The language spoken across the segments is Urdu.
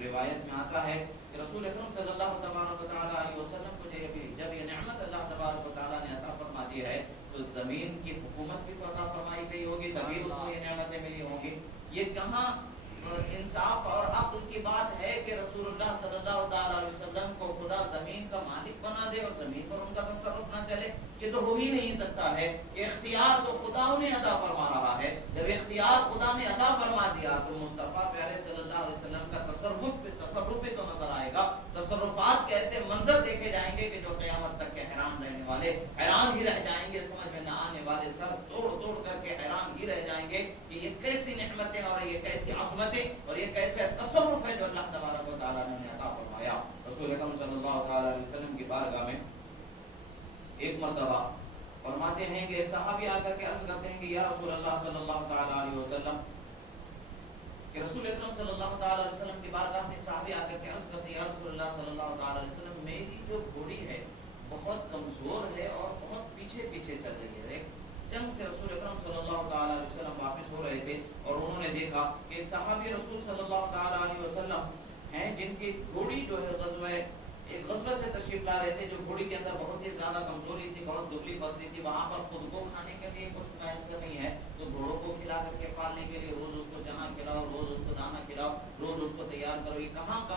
روایت میں آتا ہے کہ رسول اکرم صلی اللہ تبارک و تعالی علیہ وسلم کو جب یہ نعمت اللہ تبارک و تعالی نے عطا فرما دی ہے تو زمین کی حکومت بھی تو عطا فرمائی گئی ہوگی، تبھی اس کو یہ نعمتیں ملی ہوں گی۔ یہ کہاں انصاف اور عقل کی بات ہے کہ رسول اللہ صلی اللہ تعالی علیہ وسلم کو خدا زمین کا مالک بنا دے اور زمین پر ان کا تصرف نہ چلے؟ یہ تو ہو ہی نہیں سکتا ہے۔ اختیار تو خدا انہیں عطا فرما رہا ہے، جب اختیار خدا نے عطا فرما دیا تو مصطفیٰ پیارے صلی اللہ علیہ وسلم کا تصرف بھی تو نظر آئے گا۔ تصرفات کے ایسے منظر دیکھے جائیں گے کہ جو قیامت تک کے حیران رہنے والے حیران ہی رہ جائیں گے، سمجھ میں نہ آنے والے سر توڑ توڑ کر کے حیران ہی رہ جائیں گے کہ یہ کیسی نعمتیں اور یہ کیسی عظمتیں اور یہ کیسے تصرف ہے جو اللہ تبارک و تعالیٰ نے عطا فرمایا۔ رسول اکرم صلی اللہ تعالی علیہ وسلم کی بارگاہ میں ایک مرتبہ فرماتے ہیں کہ ایک صحابی آ کر کے عرض کرتے ہیں کہ یا رسول اللہ صلی اللہ تعالی علیہ وسلم، کہ رسول اکرم صلی اللہ تعالی علیہ وسلم کی بارگاہ میں ایک صحابی آ کر کے عرض کرتے ہیں یا رسول اللہ صلی اللہ تعالی علیہ وسلم، میری جو گھوڑی ہے بہت کمزور ہے اور بہت پیچھے پیچھے چل رہی ہے۔ ایک جنگ سے رسول اکرم صلی اللہ تعالی علیہ وسلم واپس ہو رہے تھے اور انہوں نے دیکھا کہ ایک صحابی رسول صلی اللہ تعالی علیہ وسلم ہیں جن کی گھوڑی جو ہے ایک غزوہ سے تشریف لا رہے تھے، جو گھوڑی کے اندر بہت ہی زیادہ کمزوری تھی، بہت دبلی پتلی تھی، وہاں پر خود کو کھانے کے لیے کچھ میسر نہیں ہے، تو گھوڑوں کو کھلا کر کے پالنے کے لیے روز اس کو چنا کھلاؤ، روز اس کو دانا کھلاؤ، روز اس کو تیار کرو، یہ کہاں کا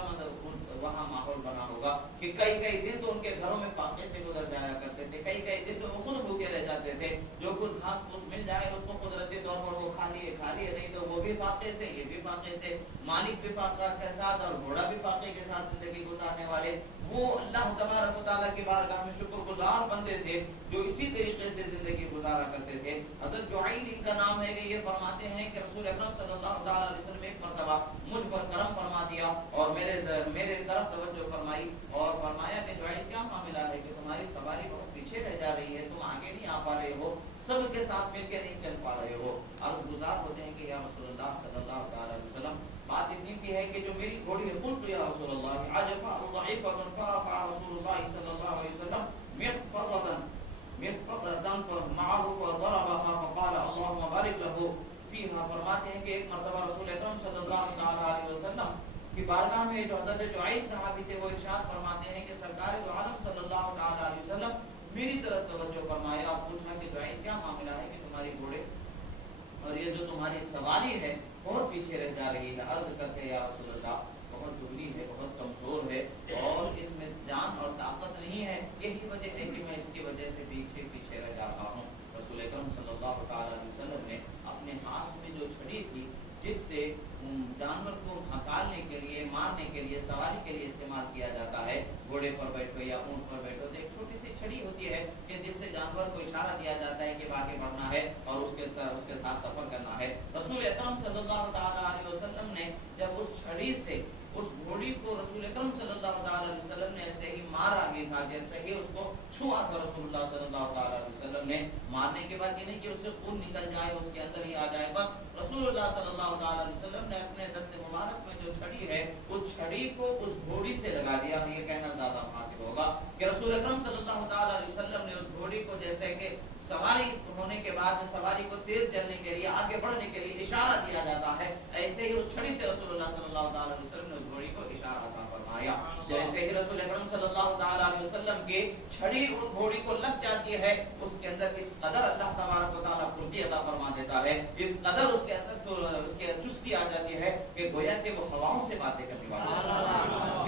وہاں ماحول بنا ہوگا کہ کئی دن تو ان کے گھروں میں فاقے سے گزر جایا کرتے تھے، کئی دن تو وہ خود بھوکے رہ جاتے تھے، جو کچھ گھاس پھوس مل جائے اس کو قدرتی طور پر وہ کھا لیے نہیں تو وہ بھی فاقے سے، یہ بھی فاقے سے، مالک بھی فاقہ کے ساتھ اور گھوڑا بھی فاقے کے ساتھ زندگی گزارنے والے وہ اللہ تبارک و تعالیٰ کی بارگاہ میں شکر گزار بندے تھے جو اسی طریقے سے زندگی گزارا کرتے تھے۔ حضرت جعیل ان کا نام ہے کہ یہ فرماتے ہیں کہ رسول اکرم صلی اللہ تعالیٰ علیہ وسلم ایک مرتبہ مجھ پر کرم فرما دیا اور میرے طرف توجہ فرمائی اور فرمایا کہ جعیل کیا معاملہ ہے کہ تمہاری سواری بہت پیچھے رہ جا رہی ہے، تم آگے نہیں آ پا رہے ہو، سب کے ساتھ مل کے نہیں چل پا رہے ہو؟ عرض گزار ہوتے ہیں کہ یا رسول اللہ صلی اللہ تعالیٰ علیہ وسلم، بات اتنی سی ہے کہ جو میری گھوڑی ہے، قلت یا رسول اللہ عجفا ضعیفا فرفع رسول اللہ صلی اللہ علیہ وسلم مخفضا معه فضربها فقال اللهم بارك له فيها۔ فرماتے ہیں کہ ایک مرتبہ رسول اکرم صلی اللہ تعالی علیہ وسلم کی بارگاہ میں جو حضرت جعیل صحابی تھے وہ ارشاد فرماتے ہیں کہ سرکار دو عالم صلی اللہ تعالی علیہ وسلم میری طرف توجہ فرمایا، پوچھا کہ جعیل کیا معاملہ ہے کہ تمہاری گھوڑے اور یہ جو تمہاری سواری ہے بہت پیچھے رہ جا رہی ہے؟ عرض کرتے یا رسول اللہ بہت دبلی ہے، بہت کمزور ہے اور اس میں جان اور طاقت نہیں ہے، یہی وجہ ہے کہ میں اس کی وجہ سے پیچھے رہ جا رہا ہوں۔ رسول اکرم صلی اللہ تعالی علیہ وسلم نے اپنے ہاتھ میں جو چھڑی تھی جس سے جانور کو ہکالنے کے لیے، مارنے کے لیے، سواری کے لیے استعمال کیا جاتا ہے، گھوڑے پر بیٹھو یا اونٹ پر بیٹھو تو ایک چھوٹی سی چھڑی ہوتی ہے کہ جس سے جانور کو اشارہ دیا جاتا ہے کہ آگے بڑھنا ہے اور اس کے ساتھ سفر کرنا ہے۔ رسول اکرم صلی اللہ تعالی علیہ وسلم نے جب اس چھڑی سے اس گھوڑی کو رسول اکرم صلی اللہ تعالی علیہ وسلم نے ایسے ہی مارا ہی تھا جیسے ہی اس کو چھوا تھا رسول اللہ صلی اللہ تعالی علیہ وسلم نے، مارنے کے بعد یہ نہیں کہ اس سے خون نکل جائے، اس کے اندر ہی آ جائے، بس رسول اللہ صلی اللہ تعالی علیہ وسلم نے اپنے دست مبارک میں جو چھڑی ہے اس چھڑی کو اس گھوڑی سے لگا دیا۔ یہ کہنا زیادہ مناسب ہوگا کہ رسول اکرم صلی اللہ تعالی علیہ وسلم نے اس گھوڑی کو جیسے کہ سواری ہونے کے بعد میں سواری کو تیز چلنے کے لیے، آگے بڑھنے کے لیے اشارہ دیا جاتا ہے، ایسے ہی اس چھڑی سے رسول اللہ صلی اللہ تعالی علیہ وسلم نے اس گھوڑی کو اشارہ عطا فرمایا۔ جیسے ہی رسول اکرم صلی اللہ تعالی علیہ وسلم کی چھڑی اس گھوڑی کو لگ جاتی ہے، اس کے اندر اس قدر اللہ تبارک و تعالیٰ پھرتی عطا فرما دیتا ہے، اس قدر اس کے اندر تو اس کے چستی آ جاتی ہے کہ گویا کہ وہ ہواؤں سے باتیں کرنے والا،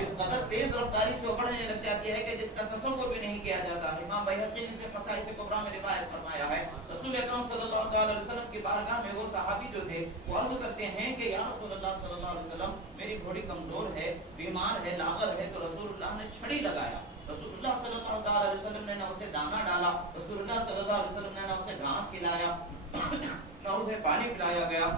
اس قدر تیز رفتاری سے وہ بڑھنے لگ جاتی ہے کہ جس کا تصور بھی نہیں کیا جاتا ہے۔ امام بیہقی نے قصائص کبریٰ میں روایت فرمایا ہے، رسول اکرم صلی اللہ تعالی علیہ وسلم کی بارگاہ میں وہ صحابی جو تھے وہ عرض کرتے ہیں کہ یا رسول اللہ صلی اللہ علیہ وسلم میری گھوڑی کمزور ہے، بیمار ہے، لاغر ہے، تو رسول اللہ نے چھڑی لگایا، رسول اللہ صلی اللہ تعالی علیہ وسلم نے نہ اسے دانا ڈالا، رسول اللہ صلی اللہ علیہ وسلم نے نہ اسے گھاس کھلایا، نہ اسے پانی پلایا گیا،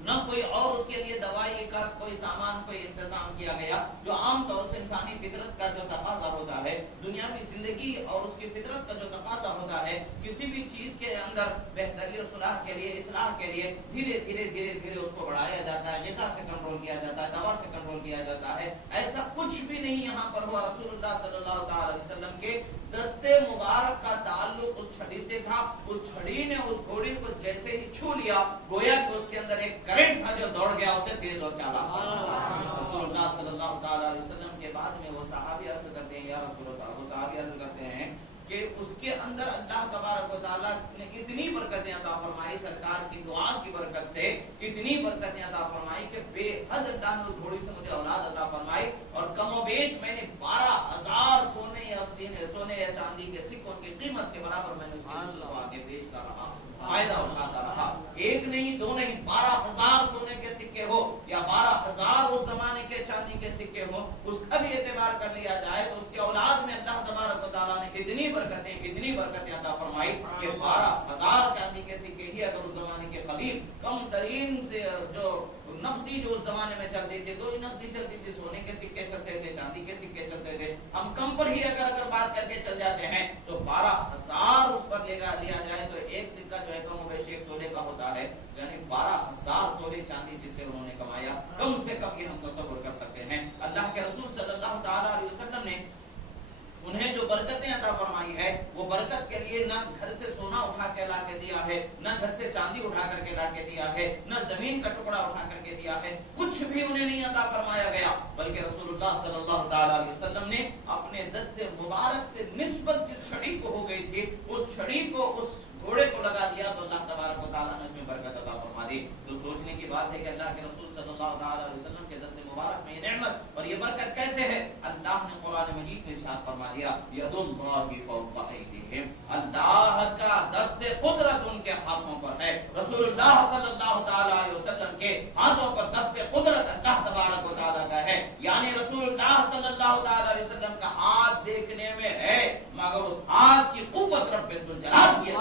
نہ کوئی اور اس کے لیے دوائی کا کوئی سامان کوئی انتظام کیا گیا، جو عام طور سے انسانی فطرت کا جو تقاضا ہوتا ہے، دنیاوی زندگی اور اس کی فطرت کا جو تقاضا ہوتا ہے، کسی بھی چیز کے اندر بہتری اور صلاح کے لیے، اصلاح کے لیے دھیرے دھیرے اس کو بڑھایا جاتا ہے، غذا سے کنٹرول کیا جاتا ہے، دوا سے کنٹرول کیا جاتا ہے، ایسا کچھ کچھ بھی نہیں یہاں پر ہوا. رسول اللہ صلی اللہ علیہ وسلم کے دستے مبارک کا تعلق اس چھڑی سے تھا. اس چھڑی نے اس گھوڑی کو جیسے ہی چھو لیا گویا کہ اس کے اندر ایک کرنٹ تھا جو دوڑ گیا اسے تیز اور چالا. رسول اللہ صلی اللہ علیہ وسلم کے بعد میں وہ صحابی عرض کرتے ہیں یا رسول اللہ, وہ صحابی عرض کرتے ہیں کہ اس کے اندر اللہ تبارک و تعالیٰ نے اتنی برکتیں عطا فرمائی, سرکار کی دعا کی برکت سے اتنی برکتیں عطا فرمائی کہ بے حد اللہ نے اس گھوڑی سے مجھے اولاد عطا فرمائی, اور کم و بیش میں نے 12,000 سونے یا چاندی کے سکوں کی قیمت کے برابر میں نے اس کو آگے بیچتا رہا, فائدہ اٹھاتا رہا. ایک نہیں دو نہیں 12,000 سونے کے سکے ہو یا 12,000 اس زمانے کے چاندی کے سکے ہو, اس کا بھی اعتبار کر لیا جائے تو اس کے اولاد میں اللہ تبارک و تعالیٰ نے اتنی برکتیں عطا فرمائی کہ 12,000 چاندی کے سکے ہی اگر اس زمانے کے خلیل کم ترین سے جو نقدی جو اس زمانے میں چلتی تھی, دو ہی نقدی چلتی تھی, سونے کے سکے چلتے تھے, چاندی کے سکے چلتے تھے. ہم کم پر ہی اگر بات کر کے چل جاتے ہیں تو 12,000 اس پر لیا جائے تو ایک سکہ جو ہے کم و بیش 1 تولے کا ہوتا ہے, یعنی 12,000 تولے چاندی جس سے انہوں نے کمایا. کم سے کم یہ ہم تصور کر سکتے ہیں. اللہ کے رسول صلی اللہ تعالی علیہ وسلم نے انہیں جو برکتیں عطا فرمائی ہے وہ برکت کے لیے نہ گھر سے سونا اٹھا کے لا کے دیا ہے, نہ گھر سے چاندی اٹھا کر کے لا کے دیا ہے, نہ زمین کا ٹکڑا اٹھا کر کے دیا ہے, کچھ بھی انہیں نہیں عطا فرمایا گیا, بلکہ رسول اللہ صلی اللہ تعالی علیہ وسلم نے اپنے دست مبارک سے نسبت جس چھڑی کو ہو گئی تھی اس چھڑی کو اس گھوڑے کو لگا دیا تو اللہ تبارک و تعالیٰ نے اس میں برکت عطا فرما دی. تو سوچنے کی بات ہے کہ اللہ کے رسول صلی اللہ تعالی علیہ وسلم کے دست مبارک میں یہ نعمت اور یہ برکت کیسے ہے. اللہ نے قرآن مجید میں ارشاد فرما دیا ید اللہ فوق ایدیہم, اللہ کا دست قدرت ان کے ہاتھوں پر ہے. رسول اللہ صلی اللہ تعالی علیہ وسلم کے ہاتھوں پر دست قدرت اللہ تبارک و تعالیٰ کا ہے, یعنی رسول اللہ صلی اللہ تعالی علیہ وسلم کا ہاتھ دیکھنے میں ہے مگر اس ہاتھ کی قوت رب ذوالجلال کی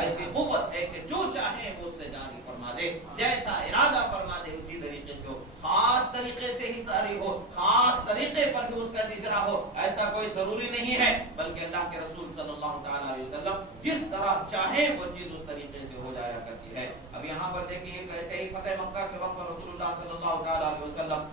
ایسی قوت ہے کہ جو چاہے وہ اس سے جاری فرما دے, جیسا ارادہ فرما دے اسی طریقے سے ہو, خاص طریقے سے ہی جاری ہو, خاص طریقے پر بھی اس کا اجرا ہو, ایسا کوئی ضروری نہیں ہے. بلکہ اللہ کے رسول صلی اللہ تعالی علیہ وسلم جس طرح چاہے وہ چیز اس طریقے سے ہو جایا کرتی ہے. اب یہاں پر دیکھیے ایسے ہی فتح مکہ کے وقت رسول اللہ صلی اللہ تعالی علیہ وسلم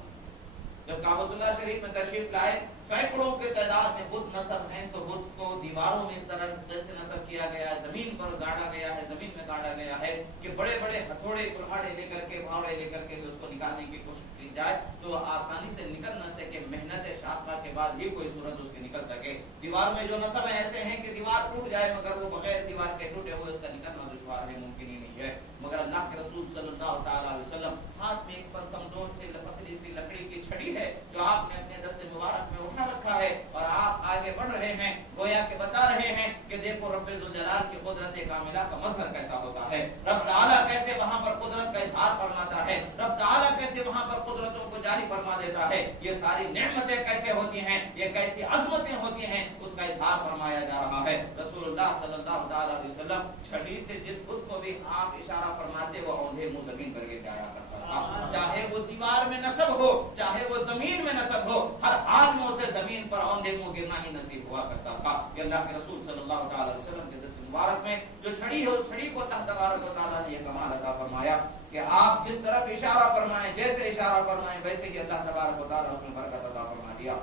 جب کعبۃ اللہ شریف میں تشریف لائے, سینکڑوں کے تعداد میں بت نصب ہیں, تو بت کو دیواروں میں اس طرح سے نصب کیا گیا ہے, زمین پر گاڑا گیا ہے, زمین میں گاڑا گیا ہے کہ بڑے بڑے ہتھوڑے کلہاڑے لے کر کے بھاوڑے لے کر کے اس کو نکالنے کی کوشش کی جائے تو آسانی سے نکل نہ سکے, محنت شاقہ کے بعد ہی کوئی صورت اس کی نکل سکے. دیوار میں جو نصب ایسے ہیں کہ دیوار ٹوٹ جائے مگر وہ بغیر دیوار کے ٹوٹے ہوئے اس کا نکلنا دشوار ہے, ممکن ہی نہیں ہے. مگر اللہ کے رسول صلی اللہ تعالی علیہ وسلم ہاتھ میں ایک پر کمزور سی پتلی سی لکڑی کی چھڑی ہے جو آپ نے اپنے دست مبارک میں اٹھا رکھا ہے, اور آپ آگے بڑھ رہے ہیں گویا کہ بتا رہے ہیں کہ دیکھو رب ذوالجلال کی قدرت کاملہ کا مظہر کیسا ہوتا ہے, رب تعالیٰ کیسے وہاں پر قدرت کا اظہار فرماتا ہے, رب تعالیٰ کیسے وہاں پر قدرتوں کو جاری فرما دیتا ہے, یہ ساری نعمتیں کیسے ہوتی ہیں, یہ کیسی عظمتیں ہوتی ہیں, اس کا اظہار فرمایا جا رہا ہے. رسول اللہ صلی اللہ تعالی علیہ وسلم چھڑی سے جس بت کو بھی آپ اشارہ فرماتے وہ اوندھے منہ زمین پر گر جایا کرتا تھا, چاہے وہ دیوار میں نصب ہو چاہے وہ زمین میں نصب ہو, ہر حال میں اسے زمین پر اوندھے منہ گرنا ہی نصیب ہوا کرتا تھا. کہ اللہ کے رسول صلی اللہ تعالی علیہ وسلم کے دست مبارک میں جو چھڑی ہے اس چھڑی کو اللہ تبارک و تعالیٰ نے یہ کمال عطا فرمایا کہ آپ جس طرف اشارہ فرمائیں, جیسے اشارہ فرمائیں ویسے ہی اللہ تبارک و تعالیٰ اس میں برکت عطا فرما دیا.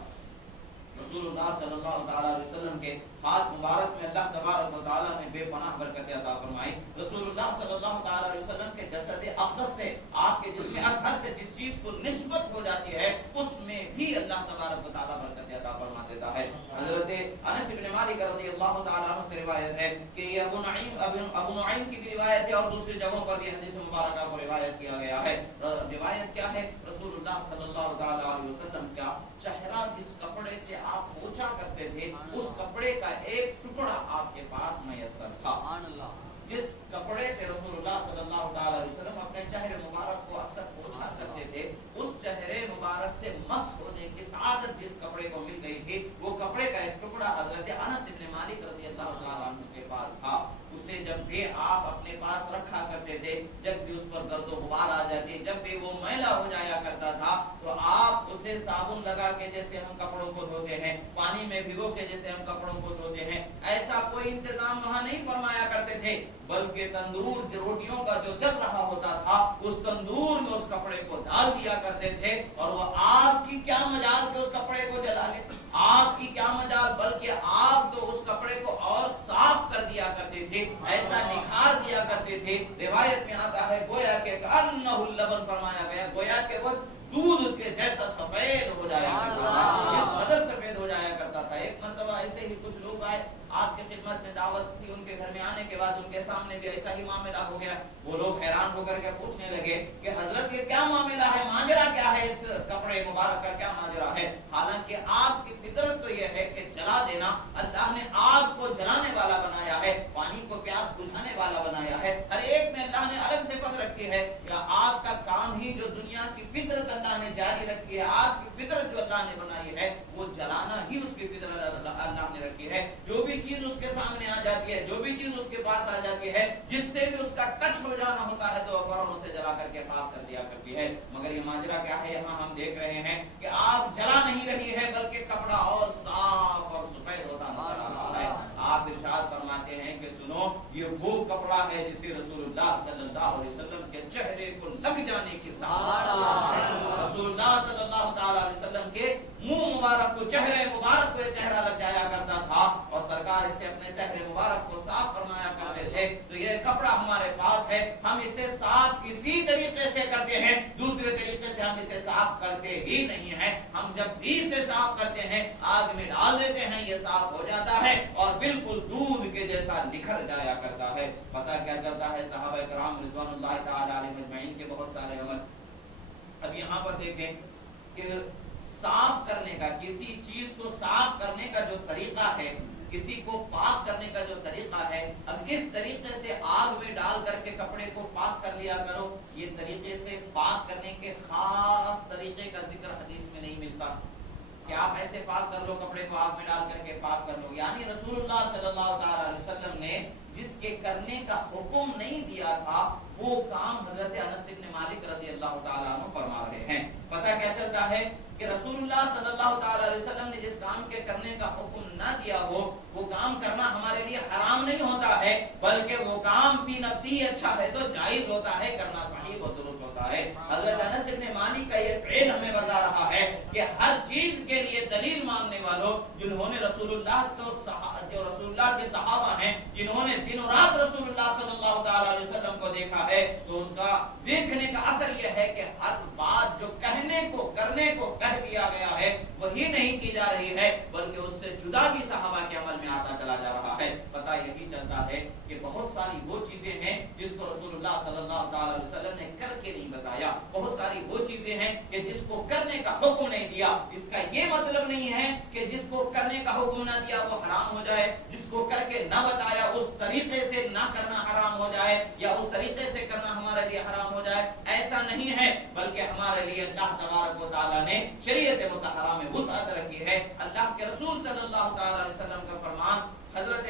رسول اللہ صلی اللہ تعالی علیہ وسلم کے ہاتھ مبارک میں اللہ تبارک و تعالیٰ نے بے پناہ برکتیں عطا فرمائی. رسول اللہ صلی اللہ تعالی علیہ وسلم کے جسد اقدس سے, آپ کے جسم اطہر سے جس چیز کو نسبت ہو جاتی ہے اس میں بھی اللہ تبارک و تعالیٰ برکتیں عطا فرما دیتا ہے. حضرت انس بن مالک رضی اللہ تعالی عنہ سے روایت ہے کہ یہ ابو نعیم کی بھی روایت ہے اور دوسری جگہوں پر بھی حدیث مبارکہ کو روایت کیا گیا ہے. روایت کیا ہے, رسول اللہ صلی اللہ تعالی علیہ وسلم کا چہرہ جس کپڑے سے آپ پوچھا کرتے تھے اس کپڑے کا ایک ٹکڑا آپ کے پاس میسر تھا. جس کپڑے سے رسول اللہ صلی اللہ تعالی علیہ وسلم اپنے چہرے مبارک کو اکثر پوچھا کرتے تھے, اس چہرے مبارک سے مس ہونے کی سعادت جس کپڑے کو مل گئی تھی وہ کپڑے کا ایک ٹکڑا حضرت انس بن مالک رضی اللہ تعالی عنہ کے پاس تھا. اسے جب بھی آپ اپنے پاس رکھا کرتے تھے, جب بھی اس پر گرد و غبار آ جاتی, جب بھی وہ میلا ہو جایا کرتا تھا تو آپ اسے صابن لگا کے جیسے ہم کپڑوں کو دھوتے ہیں, پانی میں بھگو کے جیسے ہم کپڑوں کو دھوتے ہیں, ایسا کوئی انتظام وہاں نہیں فرمایا کرتے تھے, بلکہ تندور روٹیوں کا جو جل رہا ہوتا تھا اس تندور میں اس کپڑے کو ڈال دیا کرتے تھے. اور وہ آپ کی کیا مجاز میں بھی ایسا ہی معاملہ ہو گیا. وہ لوگ حیران ہو کر کے پوچھنے لگے کہ حضرت یہ کیا معاملہ ہے, ماجرا کیا ہے, اس کپڑے مبارک کا کیا ماجرا ہے. حالانکہ آگ کی فطرت تو یہ ہے کہ جلا دینا. اللہ نے آگ کو جلانے والا بنایا ہے, پانی کو پیاس بجھانے والا بنایا ہے. ہر ایک میں اللہ نے الگ صفت رکھی ہے. یا آگ کا کام ہی جو دنیا کی فطرت اللہ نے جاری رکھی ہے, آگ کی فطرت جو اللہ نے بنائی ہے وہ جلانا ہی اس کی فطرت اللہ نے رکھی ہے. جو بھی چیز اس کے سامنے آ جاتی ہے, جو بھی چیز اس کے پاس آ جاتی ہے, جس سے بھی اس کا ٹچ ہو جانا ہوتا ہے تو فوراً اسے جلا کر کے خاک کر دیا کرتی ہے. مگر یہ ماجرا کیا ہے, یہاں ہم دیکھ رہے ہیں کہ آگ جلا نہیں رہی ہے بلکہ کپڑا اور صاف اور سفید ہوتا نظر آ رہا ہے. آپ ارشاد فرماتے ہیں کہ سنو, یہ وہ کپڑا ہے جسے رسول اللہ صلی اللہ علیہ وسلم کے چہرے کو لگ جانے کے ساتھ رسول اللہ صلی اللہ تعالی علیہ وسلم کے منہ مبارک کو, چہرے مبارک کو یہ چہرہ لگ جایا کرتا تھا اور سرکار اسے اپنے چہرے مبارک کو صاف فرمایا کرتے تھے. تو یہ کپڑا ہمارے پاس ہے, ہم اسے صاف کسی طریقے سے کرتے ہیں, دوسرے طریقے سے ہم اسے صاف کرتے ہی نہیں ہیں. ہم جب بھی اسے صاف کرتے ہیں, آگ میں ڈال دیتے ہیں, یہ صاف ہو جاتا ہے اور بالکل دودھ کے جیسا نکھر جایا کرتا ہے. پتہ کیا چلتا ہے, صحابہ کرام رضوان اللہ تعالی علیہم اجمعین کے بہت سارے عمل. اب یہاں پر دیکھیں کہ صاف کرنے کا, کسی چیز کو صاف کرنے کا جو طریقہ ہے, کسی کو پاک کرنے کا جو طریقہ ہے, اب اس طریقے سے آگ میں ڈال کر کے کپڑے کو پاک کر لیا کرو, یہ طریقے سے پاک کرنے کے خاص طریقے کا ذکر حدیث میں نہیں ملتا کہ آپ ایسے پاک کر لو, کپڑے کو آگ میں ڈال کر کے پاک کر لو. یعنی رسول اللہ صلی اللہ تعالی علیہ وسلم نے جس کے کرنے کا حکم نہیں دیا تھا وہ کام حضرت انس بن مالک رضی اللہ تعالیٰ عنہ فرما رہے ہیں. پتہ کیا چلتا ہے کہ رسول اللہ صلی اللہ تعالی علیہ وسلم نے جس کام کے کرنے کا حکم نہ دیا ہو وہ کام کرنا ہمارے لیے حرام نہیں ہوتا ہے, بلکہ وہ کام فی نفسی اچھا ہے تو جائز ہوتا ہے, کرنا صحیح و درست ہوتا ہے. حضرت انس بن مالک کا یہ فعل ہمیں بتا رہا ہے کہ ہر چیز کے لیے دلیل مانگنے والوں, جنہوں نے رسول اللہ کو, جو رسول اللہ کے صحابہ ہیں, جنہوں نے دن و رات رسول اللہ صلی اللہ تعالی علیہ وسلم کو دیکھا ہے, تو اس کا دیکھنے کا اثر یہ ہے کہ ہر بات جو کہنے کو, کرنے کو کہہ دیا گیا ہے وہی نہیں کی جا رہی ہے, بلکہ اس سے جدا بھی صحابہ کے عمل میں آتا چلا جا رہا ہے. پتہ یہی چلتا ہے کہ بہت ساری وہ چیزیں ہیں جس کو رسول اللہ صلی اللہ تعالی علیہ وسلم نے کر کے نہیں بتایا, بہت ساری وہ چیزیں ہیں کہ جس کو کرنے کا حکم نہیں دیا. اس کا یہ مطلب نہیں ہے کہ جس کو کرنے کا حکم نہ دیا وہ حرام ہو جائے, جس کو کر کے نہ بتایا اس طریقے سے نہ کرنا حرام ہو جائے, یا اس طریقے سے کرنا ہمارے لیے حرام ہو جائے. ایسا نہیں ہے, بلکہ ہمارے لیے اللہ تبارک و تعالیٰ نے شریعت مطہرہ میں وسعت رکھی ہے. اللہ کے رسول صلی اللہ تعالی علیہ وسلم کا فرمان حضرت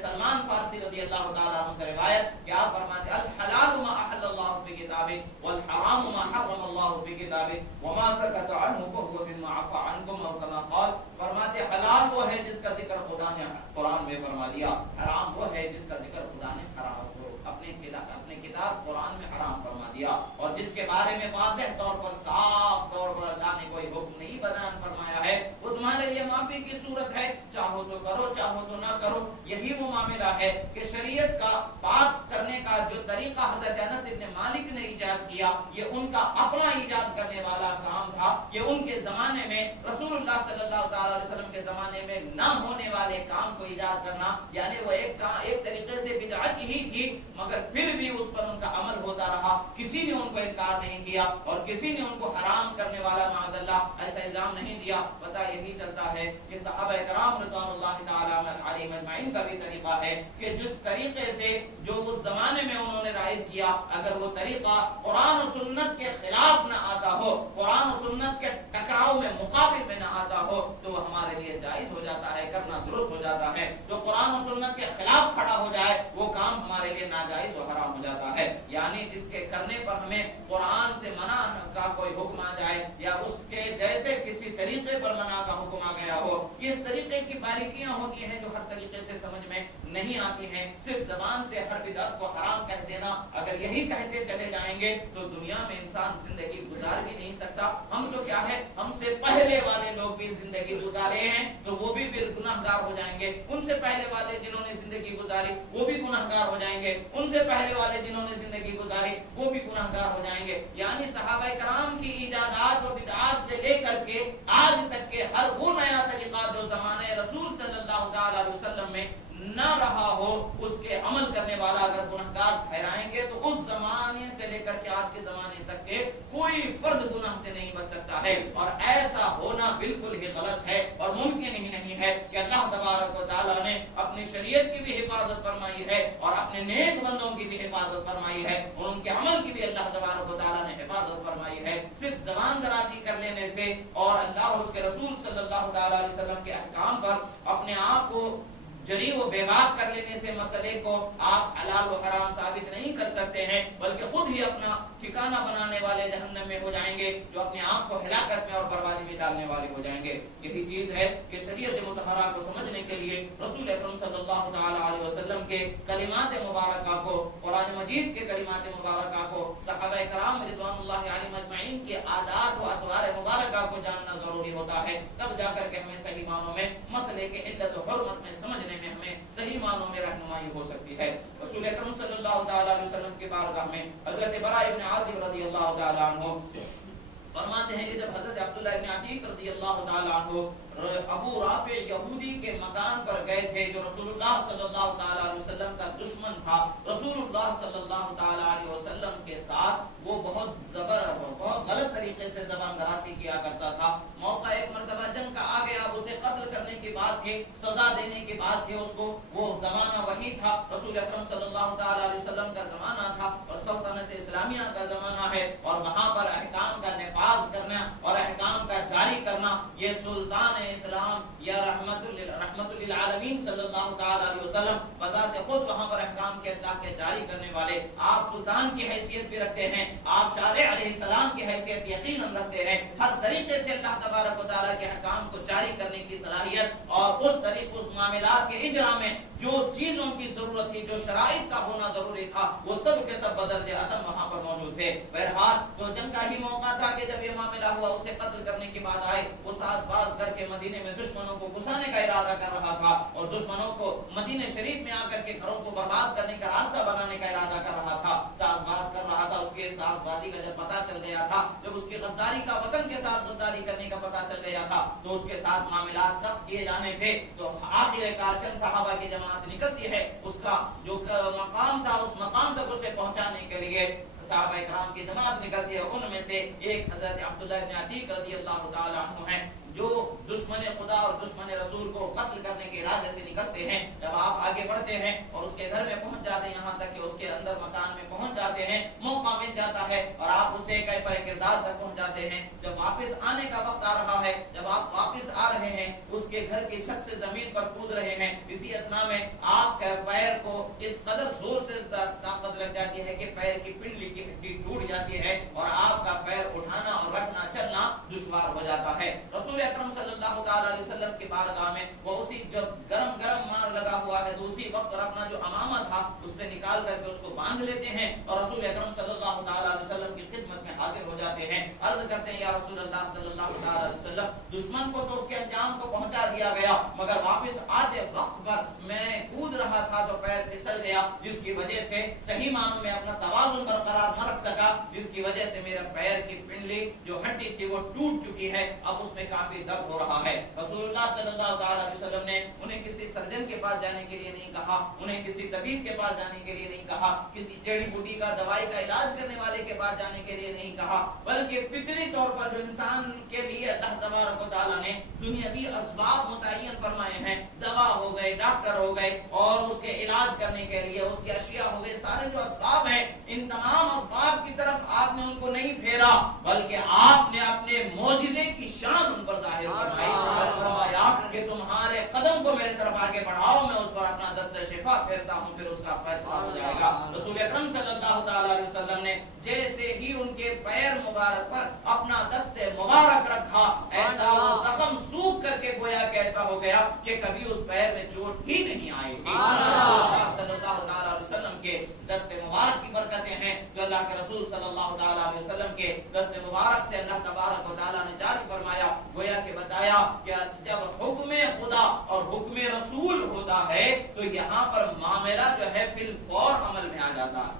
سلمان فارسی رضی اللہ تعالیٰ عنہ سے روایت کہ آپ فرماتے الحلال ما احل اللہ فی کتابہ والحرام ما حرم اللہ فی کتابہ وما سکت عنہ فهو مما عفا عنکم او کما قال. فرماتے حلال وہ ہے جس کا ذکر خدا نے قرآن میں فرما دیا, حرام وہ ہے جس کا ذکر خدا نے حرام اپنے کتاب قرآن میں حرام فرما دیا, اور جس کے بارے میں واضح طور پر, صاف طور پر اللہ نے کوئی حکم نہیں بیان فرمایا ہے وہ تمہارے لیے معافی کی صورت ہے, چاہو تو کرو چاہو تو نہ کرو. یہی وہ معاملہ ہے کہ شریعت کا پاک کرنے کا جو طریقہ حضرت انس بن مالک نے ایجاد کیا, یہ ان کا اپنا ایجاد کرنے والا کام تھا. یہ ان کے زمانے میں, رسول اللہ صلی اللہ تعالی علیہ وسلم کے زمانے میں نہ ہونے والے کام کو ایجاد کرنا, یعنی وہ ایک طریقے سے بدعت ہی تھی, مگر پھر بھی اس پر ان کا عمل ہوتا رہا. کسی نے ان کو انکار نہیں کیا اور کسی نے ان کو حرام کرنے والا معاذ اللہ ایسا الزام نہیں دیا. پتہ یہی چلتا ہے کہ صحابہ کرام رضوان اللہ تعالی علیہم اجمعین کا بھی طریقہ ہے کہ جس طریقے سے جو اس زمانے میں انہوں نے رائج کیا, اگر وہ طریقہ قرآن و سنت کے خلاف نہ آتا ہو, قرآن و سنت کے ٹکراؤ میں, مقابل میں نہ آتا ہو, تو وہ ہمارے لیے جائز ہو جاتا ہے, کرنا درست ہو جاتا ہے. جو قرآن و سنت کے خلاف کھڑا ہو جائے وہ کام ہمارے لیے ناجائز و حرام ہو جاتا ہے. یعنی جس کے کرنے پر ہمیں قرآن سے منع کا کوئی حکم آ جائے, یا اس کے جیسے کسی طریقے پر منع کا حکم آ گیا ہو, اس طریقے کی باریکیاں ہوتی ہیں جو ہر طریقے سے سمجھ میں نہیں آتی ہیں. صرف زبان سے ہر بدعت کو حرام کہہ دینا, اگر یہی کہتے چلے جائیں گے تو دنیا میں انسان زندگی گزار بھی نہیں سکتا. ہم تو کیا ہے, ہم سے پہلے والے لوگ بھی زندگی گزارے ہیں تو وہ بھی پھر گناہگار ہو جائیں گے. ان سے پہلے والے جنہوں نے زندگی گزاری وہ بھی گناہگار ہو جائیں گے. ان سے پہلے والے جنہوں نے زندگی گزاری وہ بھی گناہگار ہو جائیں گے. یعنی صحابہ کرام کی ایجادات و بدعات سے لے کر کے آج تک کے ہر وہ نیا طریقہ جو زمانے رسول صلی اللہ تعالی علیہ وسلم میں نہ رہا ہو, اس کے عمل کرنے والا اگر گنہگار ٹھہرائیں گے تو اس زمانے سے لے کر کے آج کے زمانے تک کے کوئی فرد گناہ سے نہیں بچ سکتا ہے، اور ایسا ہونا بالکل ہی غلط ہے اور ممکن ہی نہیں ہے کہ اللہ تبارک و تعالیٰ نے اپنی شریعت کی بھی حفاظت فرمائی ہے اور اپنے نیک بندوں کی بھی حفاظت فرمائی ہے اور ان کے عمل کی بھی اللہ تبارک و تعالیٰ نے حفاظت فرمائی ہے۔ صرف زبان درازی کر لینے سے اور اللہ اور اس کے رسول صلی اللہ تعالیٰ علیہ وسلم کے احکام پر اپنے آپ کو جری و بے بات کر لینے سے مسئلے کو آپ حلال و حرام ثابت نہیں کر سکتے ہیں، بلکہ خود ہی اپنا ٹھکانہ بنانے والے جہنم میں ہو جائیں گے، جو اپنے آپ کو ہلاکت میں اور بربادی میں ڈالنے والے ہو جائیں گے۔ یہی چیز ہے کہ شریعت مطہرہ کو سمجھنے کے لیے رسول اکرم صلی اللہ تعالی علیہ وسلم کے کلمات مبارکہ کو، قرآن مجید کے کلمات مبارکہ کو، صحابہ کرام رضوان اللہ علیہم اجمعین کے عادات و اطوار مبارکہ کو جاننا ضروری ہوتا ہے، تب جا کر کے ہمیں صحیح معنوں میں مسئلے کے علت و حرمت میں سمجھنے میں ہمیں صحیح معنوں میں رہنمائی ہو سکتی ہے۔ رسول اکرم صلی اللہ تعالی علیہ وسلم کے بارگاہ میں حضرت براء ابن عازب رضی اللہ تعالی عنہ فرماتے ہیں کہ جب حضرت عبداللہ ابن عتیق رضی اللہ تعالی عنہ ابو رافع یہودی کے مکان پر گئے تھے جو رسول اللہ صلی اللہ تعالی علیہ وسلم کا دشمن تھا، رسول اللہ صلی اللہ تعالی علیہ وسلم کے ساتھ وہ بہت غلط طریقے سے زبان درازی کیا کرتا تھا۔ موقع ایک مرتبہ جنگ کا آ گیا، اسے قتل کرنے کی بات تھی، سزا دینے کی بات تھی اس کو، وہ زمانہ وہی تھا، رسول اکرم صلی اللہ تعالی علیہ وسلم کا زمانہ تھا اور سلطنت اسلامیہ کا زمانہ ہے، اور وہاں پر احکام کا نفاذ کرنا اور احکام کا جاری کرنا یہ سلطان اسلام یا رحمت للعالمین صلی اللہ تعالی علیہ وسلم بذات خود وہاں پر احکام کے اللہ کے جاری کرنے والے، آپ سلطان کی حیثیت بھی رکھتے ہیں، آپ شارع علیہ السلام کی حیثیت یقیناً رکھتے ہیں، ہر طریقے سے اللہ تبارک و تعالیٰ کے احکام کو جاری کرنے کی صلاحیت اور اس معاملات کے اجرا میں جو چیزوں کی ضرورت تھی، جو شرائط کا ہونا ضروری تھا، وہ سب کے سب بدرجہ عدم وہاں پر موجود تھے۔ بہرحال تو جنگ کا ہی موقع تھا کہ جب یہ معاملہ ہوا، اسے قتل کرنے کی بات آئی، وہ ساز باز کر کے مدینے میں دشمنوں کو گھسانے کا ارادہ کر رہا تھا اور دشمنوں کو مدینے شریف میں آ کر کے گھروں کو برباد کرنے کا راستہ بنانے کا ارادہ کر رہا تھا، ساز باز کر رہا تھا۔ اس کے ساز بازی کا جب پتہ چل گیا تھا، جب اس کی غداری کا وطن کے ساتھ غداری کرنے کا پتہ چل گیا تھا، تو اس کے ساتھ معاملات سخت کیے جانے تھے، تو آخر کار چند صحابہ کی جماعت نکلتی ہے، اس کا جو مقام تھا اس مقام تک اسے پہنچانے کے لیے صحابہ کرام کی جماعت نکلتی ہے۔ ان میں سے ایک حضرت عبداللہ ابن عتیق رضی اللہ تعالی عنہ ہیں، جو دشمن خدا اور دشمن رسول کو قتل کرنے کے ارادے سے نکلتے ہیں۔ جب آپ آگے بڑھتے ہیں اور اس کے گھر میں پہنچ جاتے ہیں، یہاں تک کہ اس کے اندر مکان میں پہنچ جاتے ہیں، موقع مل جاتا ہے اور آپ اسے کیفر کردار تک پہنچ جاتے ہیں۔ جب واپس آنے کا وقت آ رہا ہے، جب آپ واپس آ رہے ہیں، اس کے گھر کی چھت سے زمین پر کود رہے ہیں، اسی اثنا میں آپ کے پیر کو اس قدر زور سے طاقت لگ جاتی ہے کہ پیر کی پنڈلی کی ہڈی ٹوٹ جاتی ہے اور آپ کا پیر اٹھانا اور رکھنا چلنا دشوار ہو جاتا ہے۔ رسول اکرم صلی اللہ تعالی علیہ وسلم کی بارگاہ میں وہ اسی جب گرم مار لگا ہوا ہے، دوسری وقت پر اپنا جو امامہ تھا اس سے نکال کر کے اس کو باندھ لیتے ہیں اور رسول اکرم صلی اللہ تعالی علیہ وسلم کی خدمت میں حاضر ہو جاتے ہیں، عرض کرتے ہیں یا رسول اللہ صلی اللہ تعالی علیہ وسلم، دشمن کو تو اس کے انجام کو پہنچا دیا گیا، مگر واپس آتے وقت پر میں کود رہا تھا تو پیر پھسل گیا، جس کی وجہ سے صحیح معنوں میں اپنا توازن برقرار نہ رکھ سکا، جس کی وجہ سے میرا پیر کی پنڈلی جو ہڈی تھی وہ ٹوٹ چکی ہے، اب اس میں کافی درد ہو رہا ہے۔ رسول اللہ صلی اللہ تعالی علیہ وسلم نے انہیں کسی سرجن کے پاس جانے کے لیے نہیں کہا، انہیں کسی طبیب کے پاس جانے کے لیے نہیں کہا، کسی جڑی بوٹی کا دوائی کا علاج کرنے والے کے پاس جانے کے لیے نہیں کہا، بلکہ فطری طور پر جو انسان کے لیے اللہ تبارک و تعالیٰ نے دنیاوی اسباب متعین فرمائے ہیں، دوا ہو گئے، ڈاکٹر ہو گئے اور اس کے علاج کرنے کے لیے اس کی اشیاء ہو گئے، سارے جو اسباب ہیں ان تمام اسباب کی طرف آپ نے ان کو نہیں پھیرا، بلکہ آپ نے اپنے معجزے کی شان ان پر ظاہر فرمائی اور فرمایا کہ تمہارے قدم کو میرے طرف آگے بڑھاؤ، میں اس پر اپنا دست شفا پھیرتا ہوں، پھر اس کا فیصلہ ہو جائے گا۔ رسول اکرم صلی اللہ تعالی علیہ وسلم نے جیسے ہی ان کے پیر مبارک پر اپنا دست مبارک رکھا، ایسا وہ زخم سوکھ کر کے گویا کہ ایسا ہو گیا کہ کبھی اس پیر میں چوٹ ہی نہیں آئے گی۔ صلی اللہ تعالی علیہ وسلم کے دست مبارک کی برکتیں ہیں جو اللہ کے رسول صلی اللہ تعالی علیہ وسلم کے دست مبارک سے اللہ تبارک و تعالیٰ نے جاری فرمایا، گویا کہ بتایا کہ جب حکم خدا اور حکم رسول ہوتا ہے تو یہاں پر معاملہ جو ہے فی الفور عمل میں آ جاتا ہے۔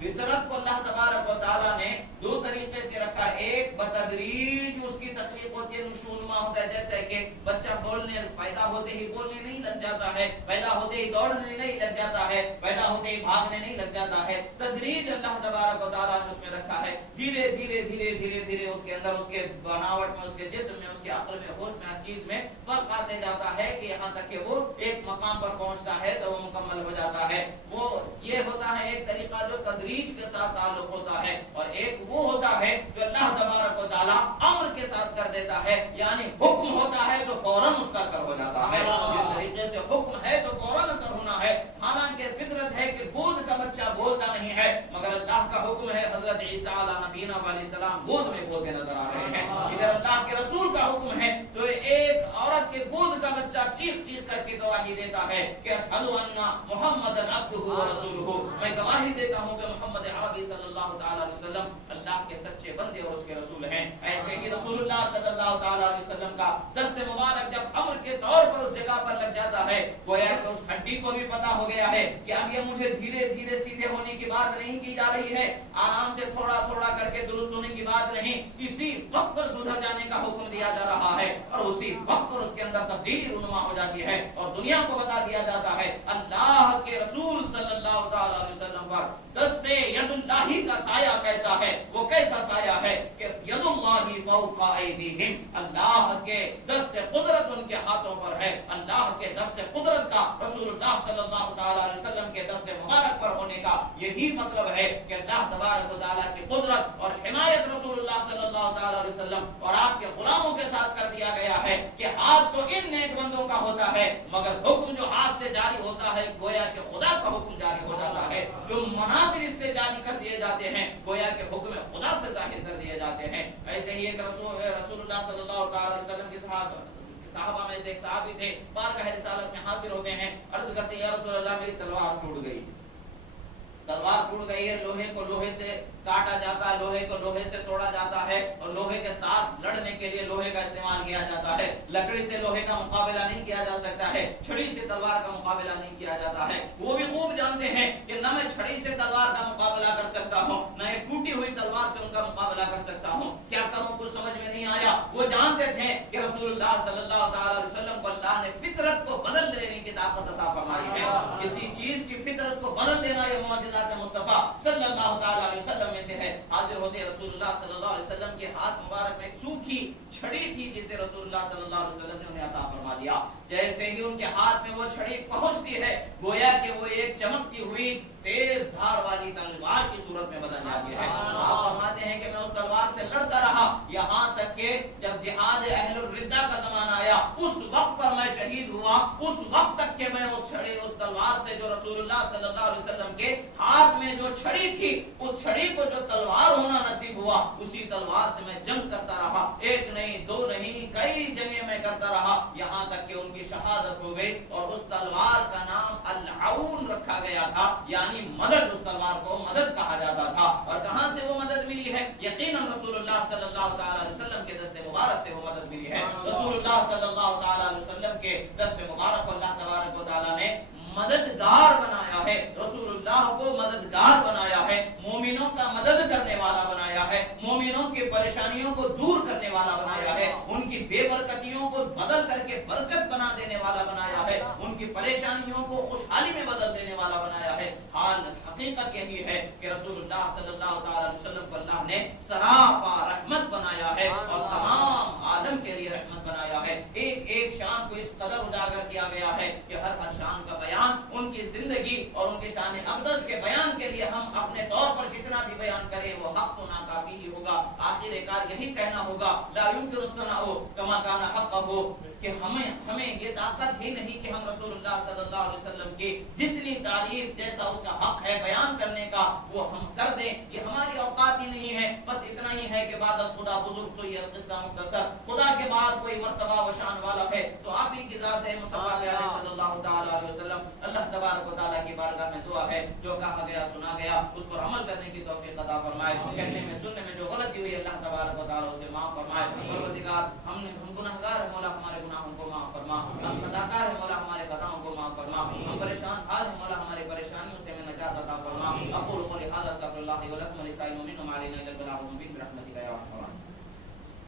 فطرت کو اللہ تبارک و تعالیٰ نے دو طریقے سے رکھا، ایک بتدریج اس کی تخلیق ہوتی ہے، نشوونما ہوتا ہے. جیسے کہ بچہ بولنے پیدا ہوتے ہی بولنے نہیں لگ جاتا ہے, پیدا ہوتے ہی دوڑنے نہیں لگ جاتا ہے, پیدا ہوتے ہی بھاگنے نہیں لگ جاتا ہے. تدریج اللہ تبارک و تعالیٰ نے اس میں رکھا ہے. دھیرے دھیرے دھیرے دھیرے دھیرے اس کے اندر, اس کے بناوٹ میں, اس کے جسم میں, اس کے عقل میں, ہوش میں, ہر چیز میں فرق آتے جاتا ہے کہ یہاں تک کہ وہ ایک مقام پر پہنچتا ہے تو وہ مکمل ہو جاتا ہے. وہ یہ ہوتا ہے ایک طریقہ جو تدریج کے ساتھ تعلق ہوتا ہے, اور ایک وہ ہوتا ہے جو اللہ تبارک و تعالیٰ امر کے ساتھ کر دیتا ہے, یعنی حکم ہوتا ہے تو فوراً اس کا اثر ہو جاتا ہے. جس طریقے سے حکم ہے تو فوراً اثر ہونا ہے. حالانکہ فطرت ہے کہ گود کا بچہ بولتا نہیں ہے, مگر اللہ کا حکم ہے. حضرت عیسیٰ علیہ نبینا علیہ السلام گود میں بولتے نظر آ رہے ہیں. ادھر اللہ کے رسول کا حکم ہے تو ایک عورت کے گود کا بچہ چیخ چیخ کر کے گواہی دیتا ہے کہ اشہد ان محمد عبدہ و رسولہ, میں گواہی دیتا ہوں کہ محمد عربی صلی اللہ تعالی علیہ وسلم اللہ کے سچے بندے اور اس کے رسول ہیں. ایسے ہی رسول اللہ صلی اللہ تعالی علیہ وسلم کا دست مبارک جب امر کے طور پر اس جگہ پر لگ جاتا ہے, گویا کہ اس ہڈی کو بھی پتا ہو گیا ہے کہ اب یہ مجھے دھیرے دھیرے سیدھے ہونے کی بات نہیں کی جا رہی ہے, آرام سے تھوڑا تھوڑا کر کے درست ہونے کی بات نہیں, اسی وقت پر سدھر جانے کا حکم دیا جا رہا ہے, اور اسی وقت پر اس کے اندر تبدیلی رونما ہو جاتی ہے, اور دنیا کو بتا دیا جاتا ہے اللہ کے رسول صلی اللہ تعالی علیہ وسلم پر دست ید اللہ کا سایہ کیسا ہے. وہ کیسا سایہ ہے کہ ید اللہ فوق ایدیہم, اللہ کے دست قدرت ان کے ہاتھوں پر ہے. اللہ کے دست قدرت کا رسول اللہ صلی اللہ تعالی علیہ وسلم کے دست مبارک پر ہونے کا یہی مطلب ہے کہ اللہ تبارک و تعالی کی قدرت اور حمایت رسول اللہ صلی اللہ تعالی علیہ وسلم اور آپ کے غلاموں کے ساتھ کر دیا گیا ہے کہ ہاتھ تو ان نیک بندوں کا ہوتا ہے, مگر حکم جو ہاتھ سے جاری ہوتا ہے گویا کہ خدا کا حکم جاری ہو جاتا ہے. جو مناظر اس سے جاری کر دیے جاتے ہیں گویا کہ حکم خدا سے ظاہر کر دیے جاتے ہیں. ایسے ہی ایک رسول اللہ صلی اللہ تعالی علیہ وسلم کے صحابہ میں سے ایک صحابی تھے, بارگاہ رسالت میں حاضر ہوتے ہیں, عرض کرتے ہیں یا رسول اللہ میری تلوار ٹوٹ گئی. تلوار ٹوٹ گئی ہے, لوہے کو لوہے سے کاٹا جاتا ہے, لوہے کو لوہے سے توڑا جاتا ہے, اور لوہے کے ساتھ لڑنے کے لیے لوہے کا استعمال کیا جاتا ہے. لکڑی سے لوہے کا مقابلہ نہیں کیا جا سکتا ہے, چھڑی سے تلوار کا مقابلہ نہیں کیا جاتا ہے. وہ بھی خوب جانتے ہیں کہ نہ میں چھڑی سے تلوار کا مقابلہ کر سکتا ہوں, نہ ایک ٹوٹی ہوئی تلوار سے ان کا مقابلہ کر سکتا ہوں, کیا کروں کچھ سمجھ میں نہیں آیا. وہ جانتے تھے کہ رسول اللہ صلی اللہ تعالی علیہ وسلم کو اللہ نے فطرت کو بدل دینے کی طاقت عطا فرمائی ہے. کسی چیز کی فطرت کو بدل دینا یہ معجزات مصطفیٰ صلی اللہ تعالی علیہ وسلم میں سے ہے. حاضر ہوتے رسول اللہ صلی اللہ علیہ وسلم کے ہاتھ مبارک میں ایک سوکھی چھڑی تھی جسے رسول اللہ صلی اللہ علیہ وسلم نے انہیں عطا فرما دیا. جیسے ہی ان کے ہاتھ میں وہ چھڑی پہنچتی ہے گویا کہ وہ ایک چمکتی ہوئی تیز دھار والی تلوار کی صورت میں بدل جاتی ہے. آپ فرماتے ہیں کہ میں اس تلوار سے لڑتا رہا یہاں تک کہ جب جہاد اہل الردہ کا زمانہ آیا اس وقت پر میں شہید ہوا. اس وقت تک کہ میں اس چھڑی اس تلوار سے جو رسول اللہ صلی اللہ علیہ وسلم کے ہاتھ میں جو چھڑی تھی اس چھڑی کو جو تلوار ہونا نصیب ہوا اسی تلوار سے میں جنگ کرتا رہا. ایک نہیں دو نہیں کئی جنگیں میں کرتا رہا یہاں تک کہ ان کی شہادت ہو گئی. اور اس تلوار کا نام العون رکھا گیا تھا, یعنی مدد. اس تلوار کو مدد کہا جاتا تھا. اور کہاں سے وہ مدد ملی ہے؟ یقیناً رسول اللہ صلی اللہ تعالی علیہ وسلم کے دست مبارک سے وہ مدد ملی ہے. رسول اللہ صلی اللہ تعالی علیہ وسلم کے دست مبارک کو اللہ تبارک و تعالی نے مددگار بنایا ہے. رسول اللہ کو مددگار بنایا ہے, مومنوں کا مدد کرنے والا بنایا ہے, مومنوں کی پریشانیوں کو دور کرنے والا بنایا ہے, ان کی بے برکتیوں کو بدل کر کے برکت بنا دینے والا بنایا ہے, ان کی پریشانیوں کو خوشحالی میں بدل دینے والا بنایا ہے. حال حقیقت یہی ہے کہ رسول اللہ صلی اللہ تعالی علیہ وسلم کو اللہ نے سراپا رحمت بنایا ہے اور تمام عالم کے لیے رحمت بنایا ہے. ایک ایک شان کو اس قدر اجاگر کیا گیا ہے کہ ہر ہر شان کا بیان, ان کی زندگی اور ان کی شان اقدس کے بیان کے لیے ہم اپنے طور پر جتنا بھی بیان کریں وہ حق تو ناکافی ہی ہوگا. آخر کار یہی کہنا ہوگا لا یمکن الثناء کما کان حقہ, کہ ہمیں یہ طاقت ہی نہیں کہ ہم رسول اللہ صلی اللہ علیہ وسلم کی جتنی تعریف جیسا اس کا حق ہے بیان کرنے کا وہ ہم کر دیں. یہ ہماری اوقات ہی نہیں ہے. بس اتنا ہی ہے کہ بعد از خدا بزرگ تو یہ قصہ مختصر, خدا کے بعد کوئی مرتبہ و شان والا ہے تو آپ ہی کی ذات ہے مصطفیٰ صلی اللہ تعالی علیہ وسلم. اللہ تبارک و تعالیٰ کی بارگاہ میں دعا ہے جو کہا گیا سنا گیا اس پر عمل کرنے کی توفیق عطا فرمائے. کہنے میں سننے میں جو غلطی ہوئی اللہ تبارک و تعالیٰ اسے معاف فرمائے. پروردگار ہم گناہگار ہیں, مولا ہمارے گناہوں کو معاف فرما. ہم خطاکار ہیں, مولا ہمارے خطاؤں کو معاف فرما. ہم پریشان حال ہیں, مولا ہماری پریشانیوں سے ہمیں نجات عطا فرما. اقول قولی ھذا استغفر اللہ لی ولکم ولسائر المؤمنین وما علینا الا البلاغ المبین.